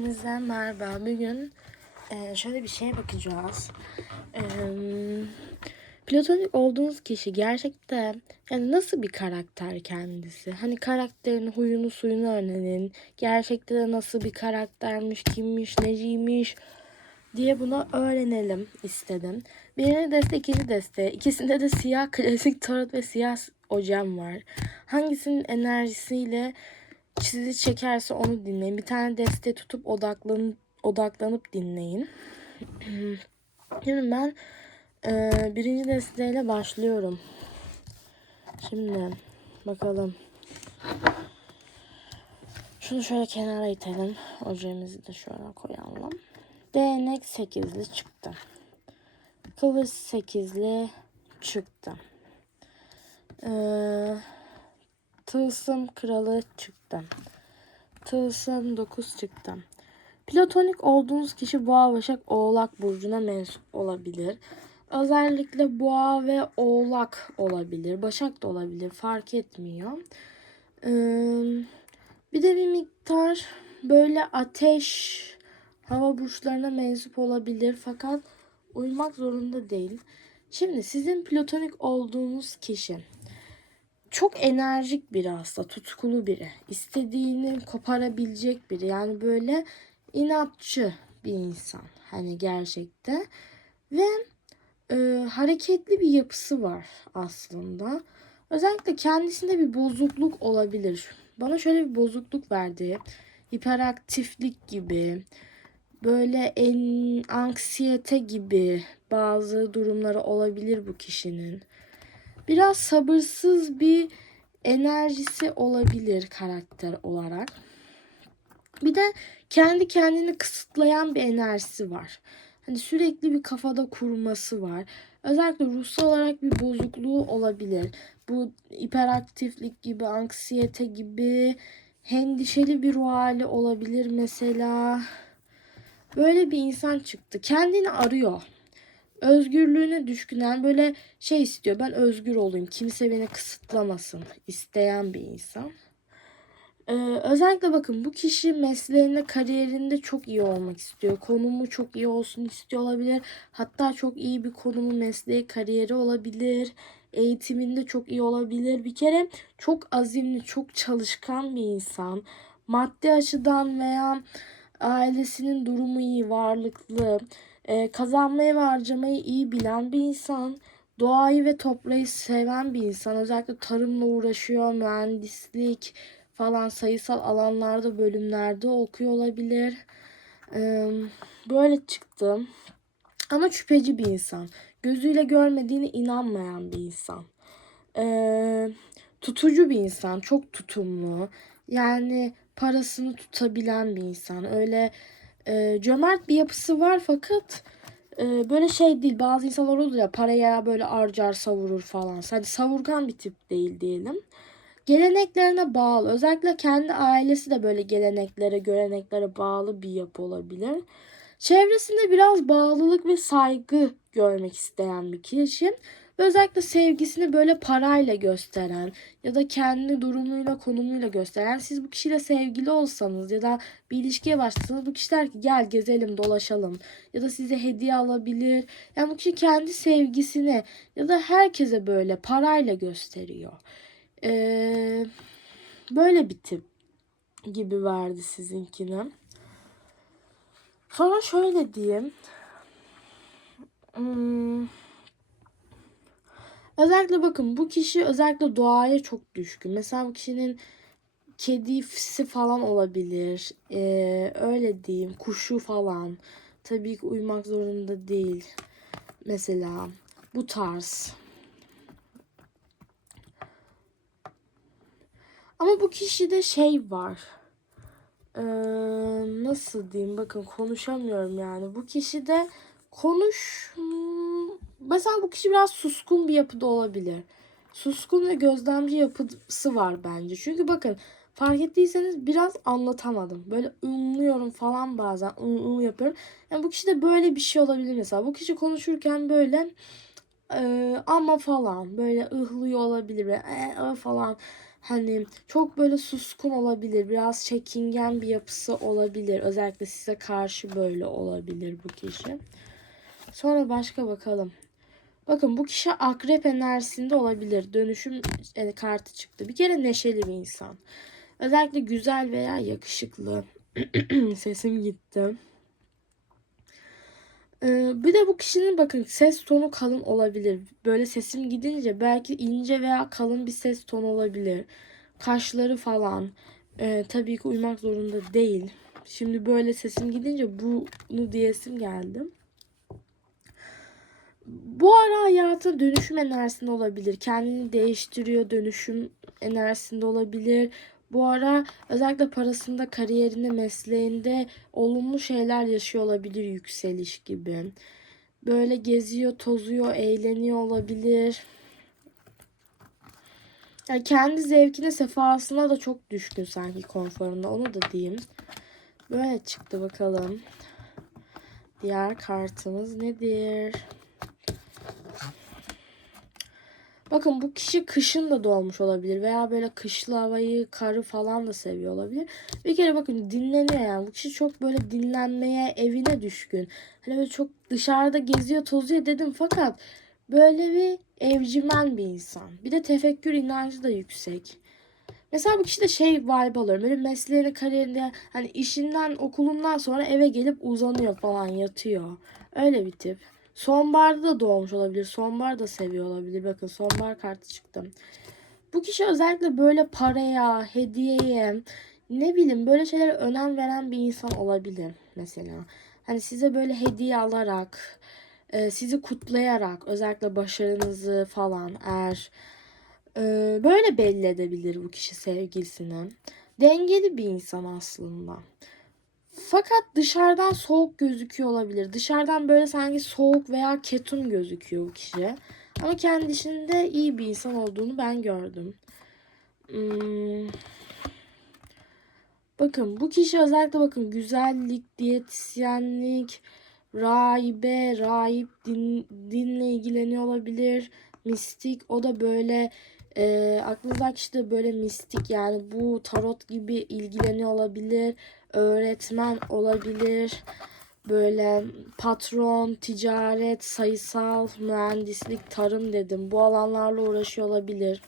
Hepinize merhaba. Bugün e, şöyle bir şeye bakacağız. E, platonik olduğunuz kişi gerçekten yani nasıl bir karakter kendisi? Hani karakterin huyunu suyunu öğrenin. Gerçekte de nasıl bir karaktermiş, kimmiş, neciymiş diye bunu öğrenelim istedim. Birinci deste, ikinci deste. İkisinde de siyah klasik tarot ve siyah hocam var. Hangisinin enerjisiyle çizi çekerse onu dinleyin. Bir tane deste tutup odaklan odaklanıp dinleyin. Şimdi ben e, birinci desteyle başlıyorum. Şimdi bakalım. Şunu şöyle kenara itelim. Ojemizi de şöyle koyalım. Değnek 8'li çıktı. Kılıç 8'li çıktı. Ee, Tılsım kralı çıktı. Tılsım 9 çıktı. Platonik olduğunuz kişi boğa, başak, oğlak burcuna mensup olabilir. Özellikle boğa ve oğlak olabilir. Başak da olabilir. Fark etmiyor. Bir de bir miktar böyle ateş hava burçlarına mensup olabilir. Fakat uymak zorunda değil. Şimdi sizin platonik olduğunuz kişi çok enerjik biri aslında, tutkulu biri. İstediğini koparabilecek biri. Yani böyle inatçı bir insan. Hani gerçekte. Ve e, hareketli bir yapısı var aslında. Özellikle kendisinde bir bozukluk olabilir. Bana şöyle bir bozukluk verdi. Hiperaktiflik gibi, böyle en anksiyete gibi bazı durumları olabilir bu kişinin biraz sabırsız bir enerjisi olabilir karakter olarak. Bir de kendi kendini kısıtlayan bir enerjisi var. Hani sürekli bir kafada kurması var. Özellikle ruhsal olarak bir bozukluğu olabilir. Bu hiperaktiflik gibi, anksiyete gibi, endişeli bir ruh hali olabilir mesela. Böyle bir insan çıktı. Kendini arıyor özgürlüğüne düşkünen böyle şey istiyor. Ben özgür olayım. Kimse beni kısıtlamasın. isteyen bir insan. Ee, özellikle bakın bu kişi mesleğinde, kariyerinde çok iyi olmak istiyor. Konumu çok iyi olsun istiyor olabilir. Hatta çok iyi bir konumu, mesleği, kariyeri olabilir. Eğitiminde çok iyi olabilir. Bir kere çok azimli, çok çalışkan bir insan. Maddi açıdan veya ailesinin durumu iyi, varlıklı e, kazanmayı ve harcamayı iyi bilen bir insan. Doğayı ve toprağı seven bir insan. Özellikle tarımla uğraşıyor, mühendislik falan sayısal alanlarda bölümlerde okuyor olabilir. E, böyle çıktı. Ama şüpheci bir insan. Gözüyle görmediğine inanmayan bir insan. E, tutucu bir insan. Çok tutumlu. Yani parasını tutabilen bir insan. Öyle e, cömert bir yapısı var fakat e, böyle şey değil. Bazı insanlar olur ya paraya böyle harcar savurur falan. Hadi savurgan bir tip değil diyelim. Geleneklerine bağlı. Özellikle kendi ailesi de böyle geleneklere, göreneklere bağlı bir yapı olabilir. Çevresinde biraz bağlılık ve saygı görmek isteyen bir kişi. Ve özellikle sevgisini böyle parayla gösteren ya da kendi durumuyla konumuyla gösteren siz bu kişiyle sevgili olsanız ya da bir ilişkiye başlasanız bu kişi der ki gel gezelim dolaşalım ya da size hediye alabilir. Yani bu kişi kendi sevgisini ya da herkese böyle parayla gösteriyor. Ee, böyle bir tip gibi verdi sizinkine. Sonra şöyle diyeyim. Hmm, Özellikle bakın bu kişi özellikle doğaya çok düşkün. Mesela bu kişinin kedisi falan olabilir. Ee, öyle diyeyim. Kuşu falan. Tabii ki uyumak zorunda değil. Mesela bu tarz. Ama bu kişide şey var. Ee, nasıl diyeyim? Bakın konuşamıyorum yani. Bu kişide konuş Mesela bu kişi biraz suskun bir yapıda olabilir. Suskun ve gözlemci yapısı var bence. Çünkü bakın fark ettiyseniz biraz anlatamadım. Böyle ımlıyorum falan bazen ım ım yapıyorum. Yani bu kişi de böyle bir şey olabilir mesela. Bu kişi konuşurken böyle e, ama falan böyle ıhlıyor olabilir. Böyle, e, e, falan. Hani çok böyle suskun olabilir. Biraz çekingen bir yapısı olabilir. Özellikle size karşı böyle olabilir bu kişi. Sonra başka bakalım. Bakın bu kişi akrep enerjisinde olabilir. Dönüşüm e, kartı çıktı. Bir kere neşeli bir insan. Özellikle güzel veya yakışıklı. Sesim gitti. Ee, bir de bu kişinin bakın ses tonu kalın olabilir. Böyle sesim gidince belki ince veya kalın bir ses tonu olabilir. Kaşları falan. Ee, tabii ki uymak zorunda değil. Şimdi böyle sesim gidince bunu diyesim geldi. Bu ara hayatın dönüşüm enerjisinde olabilir. Kendini değiştiriyor, dönüşüm enerjisinde olabilir. Bu ara özellikle parasında, kariyerinde, mesleğinde olumlu şeyler yaşıyor olabilir yükseliş gibi. Böyle geziyor, tozuyor, eğleniyor olabilir. Yani kendi zevkine, sefasına da çok düşkün sanki konforunda. Onu da diyeyim. Böyle çıktı bakalım. Diğer kartımız nedir? Bakın bu kişi kışın da doğmuş olabilir veya böyle kışlı havayı, karı falan da seviyor olabilir. Bir kere bakın dinleniyor yani. Bu kişi çok böyle dinlenmeye, evine düşkün. Hani böyle çok dışarıda geziyor, tozuyor dedim fakat böyle bir evcimen bir insan. Bir de tefekkür inancı da yüksek. Mesela bu kişi de şey vibe alıyor. Böyle mesleğini, kariyerinde hani işinden, okulundan sonra eve gelip uzanıyor falan, yatıyor. Öyle bir tip. Sonbaharda da doğmuş olabilir. Sonbahar da seviyor olabilir. Bakın sonbahar kartı çıktı. Bu kişi özellikle böyle paraya, hediyeye, ne bileyim böyle şeylere önem veren bir insan olabilir mesela. Hani size böyle hediye alarak, e, sizi kutlayarak, özellikle başarınızı falan eğer e, böyle belli edebilir bu kişi sevgilisine. Dengeli bir insan aslında. Fakat dışarıdan soğuk gözüküyor olabilir. Dışarıdan böyle sanki soğuk veya ketum gözüküyor bu kişi. Ama kendi içinde iyi bir insan olduğunu ben gördüm. Hmm. Bakın bu kişi özellikle bakın güzellik, diyetisyenlik, rahibe, rahip, din, dinle ilgileniyor olabilir. Mistik o da böyle e, aklınızdaki kişi de böyle mistik yani bu tarot gibi ilgileniyor olabilir öğretmen olabilir. Böyle patron, ticaret, sayısal, mühendislik, tarım dedim. Bu alanlarla uğraşıyor olabilir.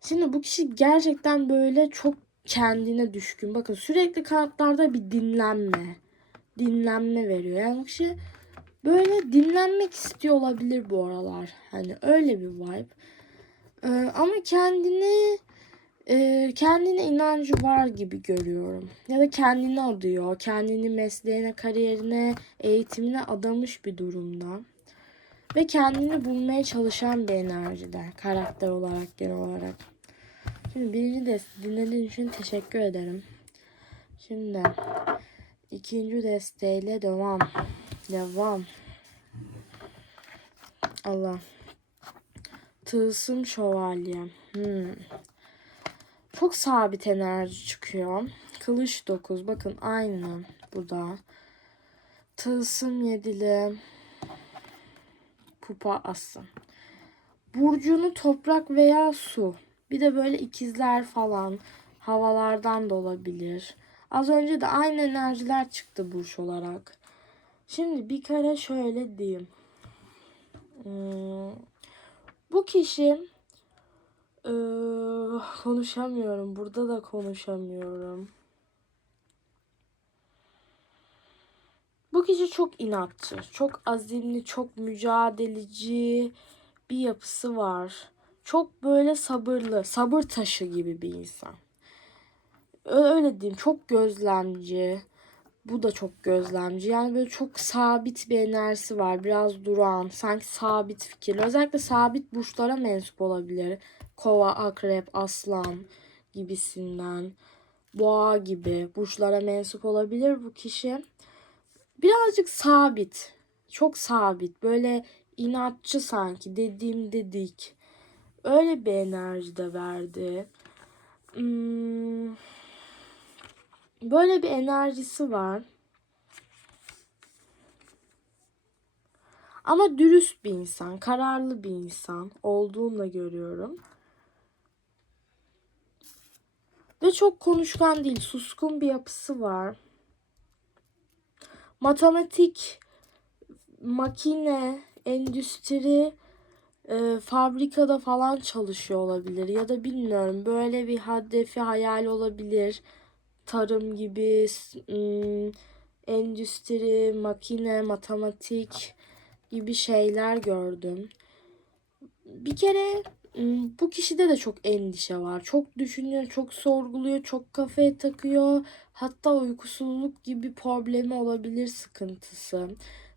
Şimdi bu kişi gerçekten böyle çok kendine düşkün. Bakın sürekli kartlarda bir dinlenme. Dinlenme veriyor. Yani bu kişi böyle dinlenmek istiyor olabilir bu aralar. Hani öyle bir vibe. Ee, ama kendini e, kendine inancı var gibi görüyorum. Ya da kendini adıyor. Kendini mesleğine, kariyerine, eğitimine adamış bir durumda. Ve kendini bulmaya çalışan bir enerjide. Karakter olarak, genel olarak. Şimdi birinci dest dinlediğin için teşekkür ederim. Şimdi ikinci desteğiyle devam. Devam. Allah. Tılsım şövalye. Hmm. Çok sabit enerji çıkıyor. Kılıç 9. Bakın aynı burada. Tılsım 7'li. Kupa ası. Burcunu toprak veya su. Bir de böyle ikizler falan. Havalardan da olabilir. Az önce de aynı enerjiler çıktı burç olarak. Şimdi bir kere şöyle diyeyim. Hmm. Bu kişi ee, konuşamıyorum. Burada da konuşamıyorum. Bu kişi çok inatçı, çok azimli, çok mücadeleci bir yapısı var. Çok böyle sabırlı, sabır taşı gibi bir insan. Öyle diyeyim, çok gözlemci. Bu da çok gözlemci. Yani böyle çok sabit bir enerjisi var. Biraz duran, sanki sabit fikirli. Özellikle sabit burçlara mensup olabilir kova, akrep, aslan gibisinden boğa gibi burçlara mensup olabilir bu kişi. Birazcık sabit. Çok sabit. Böyle inatçı sanki. Dediğim dedik. Öyle bir enerji de verdi. Hmm. Böyle bir enerjisi var. Ama dürüst bir insan, kararlı bir insan olduğunu da görüyorum. Ve çok konuşkan değil. Suskun bir yapısı var. Matematik, makine, endüstri, e, fabrikada falan çalışıyor olabilir. Ya da bilmiyorum böyle bir hedefi hayal olabilir. Tarım gibi, endüstri, makine, matematik gibi şeyler gördüm. Bir kere bu kişide de çok endişe var. Çok düşünüyor, çok sorguluyor, çok kafaya takıyor. Hatta uykusuzluk gibi problemi olabilir sıkıntısı.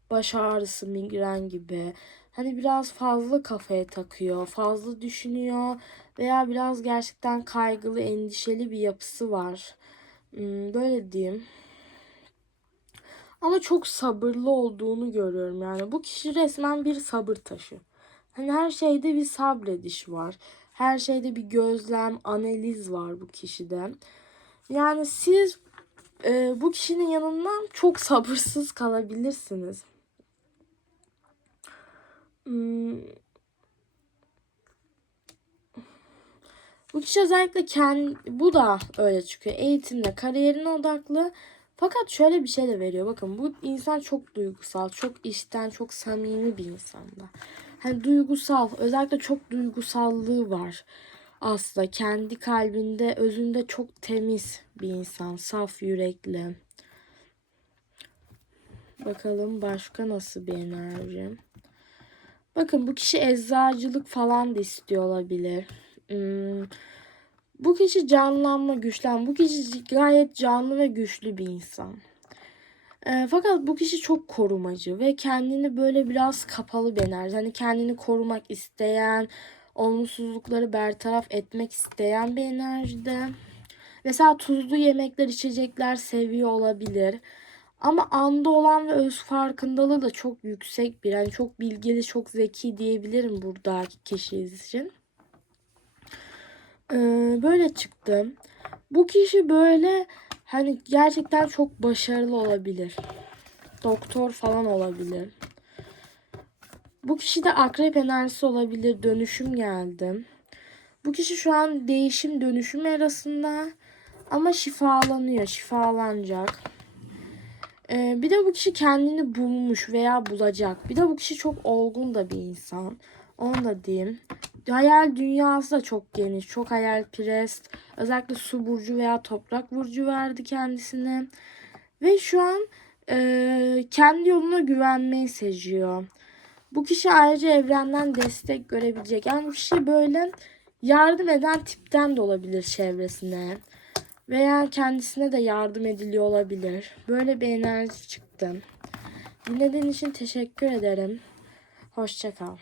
Baş ağrısı, migren gibi. Hani biraz fazla kafaya takıyor, fazla düşünüyor veya biraz gerçekten kaygılı, endişeli bir yapısı var. Hmm, Böyle diyeyim. Ama çok sabırlı olduğunu görüyorum yani. Bu kişi resmen bir sabır taşı. Hani her şeyde bir sabrediş var. Her şeyde bir gözlem, analiz var bu kişide. Yani siz e, bu kişinin yanından çok sabırsız kalabilirsiniz. Hmm, Bu kişi özellikle kendi, bu da öyle çıkıyor. Eğitimde, kariyerine odaklı. Fakat şöyle bir şey de veriyor. Bakın bu insan çok duygusal, çok içten, çok samimi bir insanda. Hani duygusal, özellikle çok duygusallığı var. Aslında kendi kalbinde, özünde çok temiz bir insan, saf yürekli. Bakalım başka nasıl bir enerji. Bakın bu kişi eczacılık falan da istiyor olabilir. Bu kişi canlanma, güçlen. Bu kişi gayet canlı ve güçlü bir insan. Fakat bu kişi çok korumacı ve kendini böyle biraz kapalı bir enerji. Hani kendini korumak isteyen, olumsuzlukları bertaraf etmek isteyen bir enerjide. Mesela tuzlu yemekler, içecekler seviyor olabilir. Ama anda olan ve öz farkındalığı da çok yüksek bir. Yani çok bilgili, çok zeki diyebilirim buradaki kişi için. Ee, böyle çıktı. Bu kişi böyle hani gerçekten çok başarılı olabilir. Doktor falan olabilir. Bu kişi de akrep enerjisi olabilir. Dönüşüm geldi. Bu kişi şu an değişim dönüşüm arasında ama şifalanıyor, şifalanacak. Ee, bir de bu kişi kendini bulmuş veya bulacak. Bir de bu kişi çok olgun da bir insan. Onu da diyeyim. Hayal dünyası da çok geniş. Çok hayalperest. Özellikle su burcu veya toprak burcu verdi kendisine. Ve şu an e, kendi yoluna güvenmeyi seçiyor. Bu kişi ayrıca evrenden destek görebilecek. Yani bu kişi böyle yardım eden tipten de olabilir çevresine. Veya kendisine de yardım ediliyor olabilir. Böyle bir enerji çıktı. Dinlediğin için teşekkür ederim. Hoşça kal.